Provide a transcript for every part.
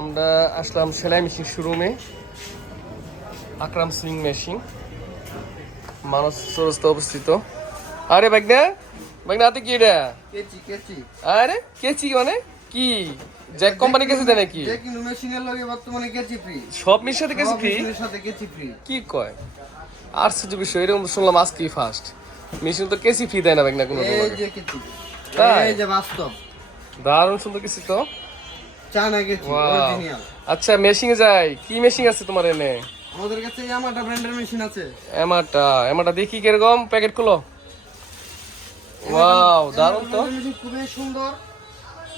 আমরা আসলাম সেলাই মেশিন শোরুমে আকরাম সুইং মেশিন মানস চৌরাস্তা অবস্থিত। আরে বাগনা বাগনা হাতে কি এটা? কেচি কেচি। আরে কেচি মানে? কি? জ্যাক কোম্পানি কেচি দেয় নাকি? কিন্তু মেশিনের লগে বর্তমানে কেচি ফ্রি সব মিশে সাথে কেচি ফ্রি সাথে কেচি ফ্রি কি কয়? আশ্চর্য বিষয় এরকম শুনলাম আজকেই ফার্স্ট মেশিন তো কেসি ফি দেয় না বাগনা কোনো এই যে কেচি? এই যে বাস্তব। দারুণ সুন্দর কিছু তো। আচ্ছা মেশিনে যাই। কি মেশিন আছে তোমার এনে? আমাদের কাছে ইয়ামাটা ব্র্যান্ডের মেশিন আছে। এমাটা এমাটা দেখি কীরকম? প্যাকেট খুলো। ওয়াও দারুণ তো। খুবই সুন্দর।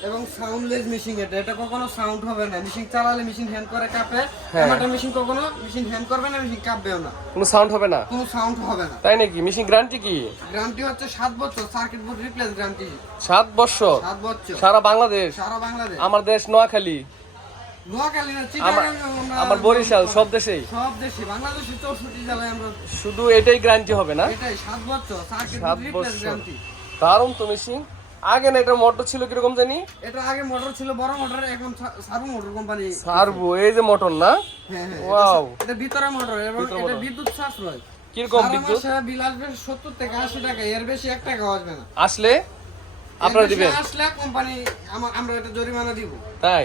এবং সাউন্ডলেস মেশিন এটা। এটা কখনো সাউন্ড হবে না। মেশিন চালালে মেশিন হ্যান্ড করে কাঁপে। হ্যাঁ। আমারটা মেশিন কখনো মেশিন হ্যান্ড করবে না মেশিন কাঁপবেও না। কোনো সাউন্ড হবে না? কোনো সাউন্ড হবে না। তাই নাকি? মেশিন গ্যারান্টি কি? গ্যারান্টি হচ্ছে সাত বছর। সার্কিট বোর্ড রিপ্লেস গ্যারান্টি সাত বছর? সাত বছর। সারা বাংলাদেশ? সারা বাংলাদেশ। আমার দেশ নোয়াখালী। নোয়াখালী না আমার বরিশাল সব দেশেই। সব দেশে বাংলাদেশে চৌষট্টি জেলায় আমরা শুধু এটাই গ্যারান্টি হবে না? এটাই সাত বছর। সার্কিট সাত বোর্ড রিপ্লেস বছর। গ্যারান্টি দারুণ তো মেশিন আগে না এটার মোটর ছিল কীরকম জানি? এটা আগে মোটর ছিল বড় মোটর এখন সার্ভো মোটর কোম্পানি সারবো এই যে মোটর না? হ্যাঁ হ্যাঁ Wow. এটা- এটা ভিতরে মোটর এবং এটা বিদ্যুৎ সাশ্রয়। কীরকম বিদ্যুৎ? বিল আসবে সত্তর থেকে আশি টাকা এর বেশি এক টাকা আসবে না। আসলে? আপনারা দিবেন? আসলে কোম্পানি আমরা এটা জরিমানা দিব। তাই?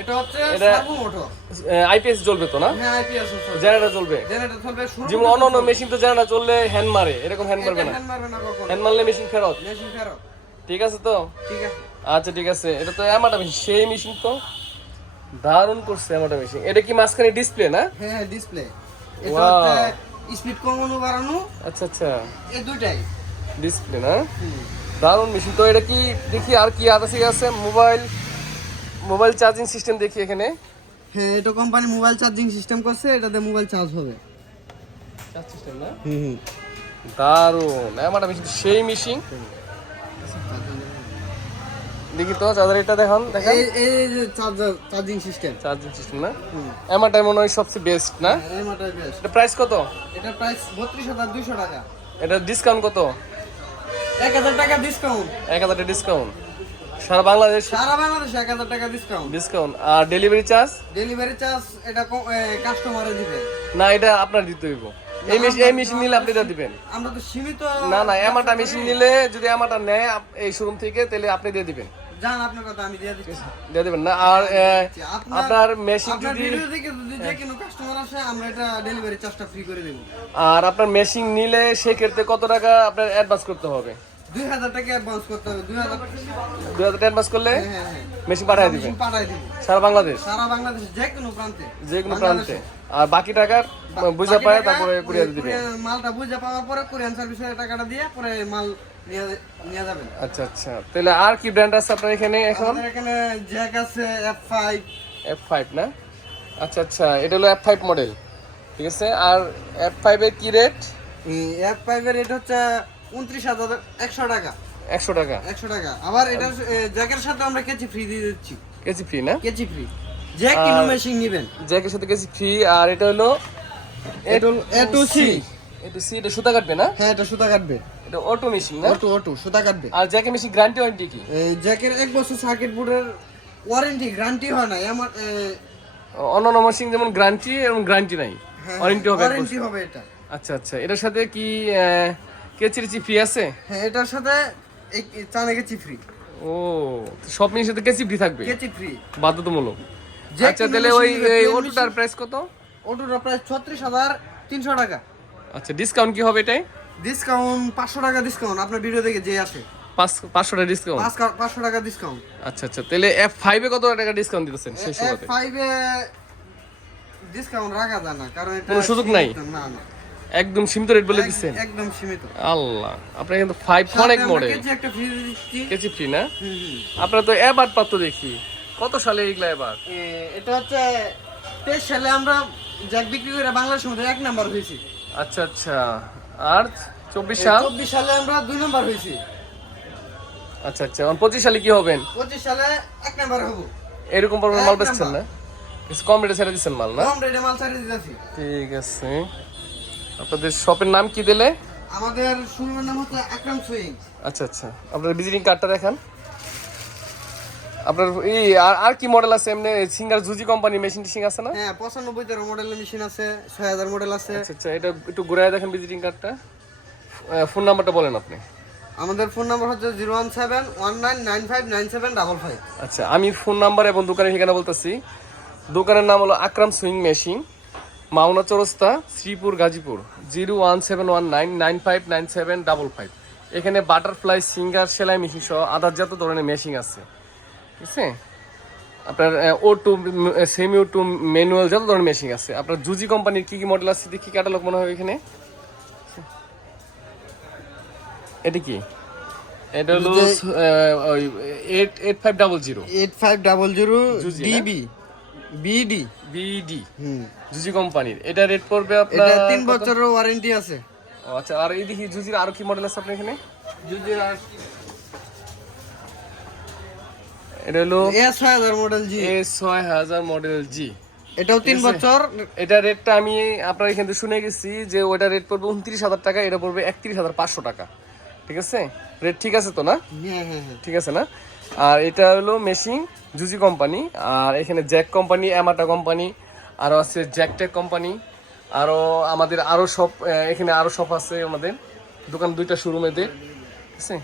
এটা হচ্ছে এটা- সার্ভো মোটর আইপিএস জ্বলবে তো না? হ্যাঁ আইপিএস জেনারেটর জ্বলবে? জেনারেটর চলবে যেমন অন্য অন্য মেশিন তো জানে চললে হ্যান্ড মারে এরকম হ্যান্ড মারবে না? হ্যান্ড মারবে না কখনো। হ্যান্ড মারলে মেশিন ফেরত? মেশিন ফেরত। ঠিক আছে তো? ঠিক আছে। আচ্ছা ঠিক আছে। এটা তো এমাটা মেশিন সেই মেশিন তো। দারুণ করছে এমাটা মেশিন এটা কি মাঝখানে ডিসপ্লে না? হ্যাঁ ডিসপ্লে এটা Wow. হচ্ছে স্পিড কমানো বাড়ানো। আচ্ছা আচ্ছা। এই দুইটাই। ডিসপ্লে না? দারুণ মেশিন তো এটা কি দেখি আর কি আছে আছে? মোবাইল মোবাইল চার্জিং সিস্টেম দেখি এখানে। হ্যাঁ এটা কোম্পানি মোবাইল চার্জিং সিস্টেম করছে এটাতে মোবাইল চার্জ হবে। চার্জ সিস্টেম না? হুম হুম। দারুণ। এমাটা মেশিন সেই মেশিন দেখি তো চার্জার এটা দেখান দেখেন। এই এই যে charger charging system. Charging system না? হুম। মনে হয় সবচেয়ে বেস্ট না? এই মাটার বেশ এটা প্রাইস কত? এটা প্রাইস বত্রিশ হাজার দুইশো টাকা। এটা ডিসকাউন্ট কত? এক হাজার টাকা ডিসকাউন্ট এক হাজার ডিসকাউন্ট সারা বাংলাদেশ? সারা বাংলাদেশে এক হাজার টাকা ডিসকাউন্ট ডিসকাউন্ট আর ডেলিভারি চার্জ ডেলিভারি চার্জ এটা কাস্টমারে দিবে। না এটা আপনার দিতে হইব। এই মেশিন এই মেশিন নিলে আপনি এটা দিবেন। আমরা তো সীমিত না না এমাটা মেশিন নিলে যদি এমাটা নেয় এই শোরুম থেকে তাহলে আপনি দিয়ে দিবেন। জান আপনার কথা আমি দিয়ে দিচ্ছি। দিয়ে দিবেন না? আর আপনার- আপনার মেশিন আপনার যদি ভিডিও থেকে যদি যে কোনো কাস্টমার আসে আমরা এটা ডেলিভারি চার্জটা ফ্রি করে দেবো। আর আপনার মেশিন নিলে সেক্ষেত্রে কত টাকা আপনার অ্যাডভান্স করতে হবে? দুই হাজার টাকা অ্যাডভান্স করতে হবে দুই হাজার দুই হাজার অ্যাডভান্স করলে হ্যাঁ হ্যাঁ হ্যাঁ। মেশিন পাঠিয়ে দিবেন? মেশিন সারা বাংলাদেশ? সারা বাংলাদেশ যে কোনো প্রান্তে। যে কোনো প্রান্তে। আর বাকি টাকা বুঝা পায় তারপরে কুরিয়ার দিবেন মালটা বুঝে পাওয়ার পরে সার্ভিসের টাকাটা দিয়ে পরে মাল আচ্ছা আচ্ছা। তাহলে আর কি ব্র্যান্ড আছে আপনার এখানে এখন? এখানে জ্যাক আছে এফ ফাইভ এফ ফাইভ না? আচ্ছা আচ্ছা। এটা হলো এফ ফাইভ মডেল ঠিক আছে? আর এফ ফাইভের কি রেট এফ ফাইভের রেট হচ্ছে উনত্রিশ হাজার একশো টাকা। একশো টাকা। একশো টাকা। আবার এটা জ্যাকের সাথে আমরা কেচি ফ্রি দিয়ে দিচ্ছি। কেজি ফ্রি না? কেচি ফ্রি জ্যাক কিনো মেশিন নেবেন। জ্যাকের সাথে কেজি ফ্রি আর এটা হলো এ টু সি এটা সি এটা সুতা কাটবে না? হ্যাঁ এটা সুতা কাটবে। এটা অটো মেশিন না? অটো অটো সুতা কাটবে। আর জ্যাকের মেশিন গ্যারান্টি ওয়ারেন্টি কি? জ্যাকের এক বছর সার্কিট বোর্ডের ওয়ারেন্টি গ্যারান্টি হয় না। অন্যান্য মেশিন যেমন গ্যারান্টি এবং গ্যারান্টি নাই। ওয়ারেন্টি হবে ওয়ারেন্টি হবে এটা। আচ্ছা আচ্ছা। এটার সাথে কি কেচিরিচি ফ্রি আছে? হ্যাঁ এটার সাথে চানে কেচি ফ্রি ও সব সাথে কেচি ফ্রি থাকবে? কেচি ফ্রি বাধ্যতামূলক। আচ্ছা তাহলে ওই অটোটার প্রাইস কত? অটোটা প্রায় ছত্রিশ হাজার তিনশো টাকা। আচ্ছা ডিসকাউন্ট কি হবে এটাই? ডিসকাউন্ট পাঁচশো টাকা ডিসকাউন্ট আপনার ভিডিও দেখে যে আসে। পাঁচ পাঁচশো টাকা ডিসকাউন্ট পাঁচশো টাকা ডিসকাউন্ট আচ্ছা আচ্ছা তাহলে এফ ফাইভে কত টাকা ডিসকাউন্ট দিতেছেন সেই ফাইভে ডিসকাউন্ট রাখা যায় না কারণ এটা সুযোগ নাই? না না। একদম সীমিত রেট বলে দিচ্ছেন একদম সীমিত। আল্লাহ আপনার কিন্তু ফাইভ অনেক সাথে মডেল একটা ফ্রি দিচ্ছি। কেচি ফ্রি না? হুম। তো এবার পাত্র দেখি। কত সালে এগুলা এবার? এটা হচ্ছে তেইশ সালে আমরা জ্যাক বিক্রি করে বাংলাদেশের মধ্যে এক নাম্বার হয়েছি। আচ্ছা আচ্ছা। আর চব্বিশ সাল? চব্বিশ সালে আমরা দুই নম্বর হয়েছি। আচ্ছা আচ্ছা। পঁচিশ সালে কি হবেন? পঁচিশ সালে এক নম্বর হব। এরকম পরিমাণ মাল বেচছেন না? কিছু কম রেটে ছেড়ে দিচ্ছেন মাল না? কম রেটে মাল ছেড়ে দিতেছি। ঠিক আছে। আপনাদের শপের নাম কি দিলে? আমাদের শুরুর নাম হচ্ছে আকরাম সুইং। আচ্ছা আচ্ছা। আপনাদের ভিজিটিং কার্ডটা দেখান। আপনার এই আর আর কি মডেল আছে? এমনি সিঙ্গার জুজি কোম্পানি মেশিন টিশিং আছে না? হ্যাঁ পঁচানব্বই তেরো মডেলের মেশিন আছে ছয় হাজার মডেল আছে। আচ্ছা আচ্ছা এটা একটু ঘুরে দেখেন ভিজিটিং কার্ডটা ফোন নাম্বারটা বলেন আপনি। আমাদের ফোন নাম্বার হচ্ছে zero one seven one nine nine five nine seven double five আচ্ছা আমি ফোন নাম্বার এবং দোকানের ঠিকানা বলতেছি। দোকানের নাম হলো Akram sewing machine Mawna Chowrasta Sreepur Gazipur. Zero one seven one nine nine five nine seven double five এখানে বাটারফ্লাই সিঙ্গার সেলাই মেশিন সহ আদারজাত ধরনের মেশিন আছে। ঠিক আছে আপনার auto semi auto manual যত ধরনের মেশিন আছে আপনার জুজি কোম্পানির কি কি মডেল আছে দেখি ক্যাটালগ মনে হয় এখানে এটা কি? এটা হলো ওই eight eight five double zero eight five double zero? DB BD BD হুম। জুজি কোম্পানির এটা রেট পড়বে আপনার এটা তিন বছরের ওয়ারেন্টি আছে। আচ্ছা আর এই দেখি জুজির আরও কি মডেল আছে আপনার এখানে? জুজির আর এটা হলো এ ছয় হাজার মডেল জি এ ছয় হাজার মডেল জি এটাও তিন বছর। এটা রেটটা আমি আপনার এখান থেকে শুনে গেছি যে ওটা রেট পড়বে উনত্রিশ হাজার টাকা এটা পড়বে একত্রিশ হাজার পাঁচশো টাকা। ঠিক আছে? রেট ঠিক আছে তো না? হ্যাঁ হ্যাঁ হ্যাঁ। ঠিক আছে না? আর এটা হলো মেশিন জুজি কোম্পানি আর এখানে জ্যাক কোম্পানি অ্যামাটা কোম্পানি আরও আছে জ্যাকটেক কোম্পানি আরও আমাদের আরও শপ এখানে আরও শপ আছে আমাদের। দোকান দুইটা শোরুম এদের। ঠিক আছে?